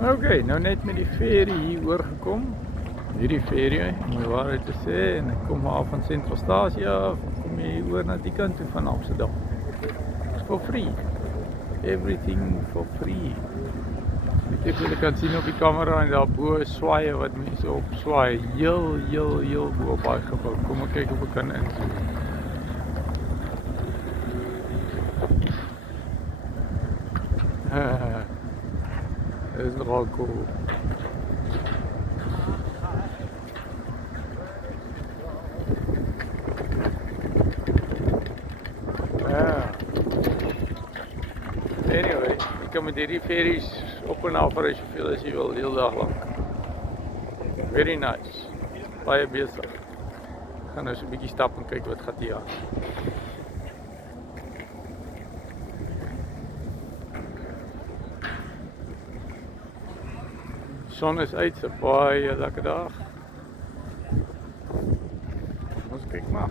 Oké, nou net met die ferry hier oorgekom. Hierdie ferry, om die waarheid te sê, en ek kom maar van Sentraalstasie af, kom jy hier oor na die kant toe van Amsterdam. It's for free. Everything for free. Ek weet julle kan sien op die kamera en daar bo swaaie wat mense op swaai. Heel bo op daai gebou. Kom ek kyk of ek kan inzoom. Dit is nogal cool. Ja. Anyway, jy kan met hierdie ferries op en af ry soveel as jy wil, die hele dag lank. Very nice. Baie besig. Ek gaan nou so 'n bietjie stap en kyk wat gaan hier aan. Son is uit, so baie lekker dag. Ons kyk maar.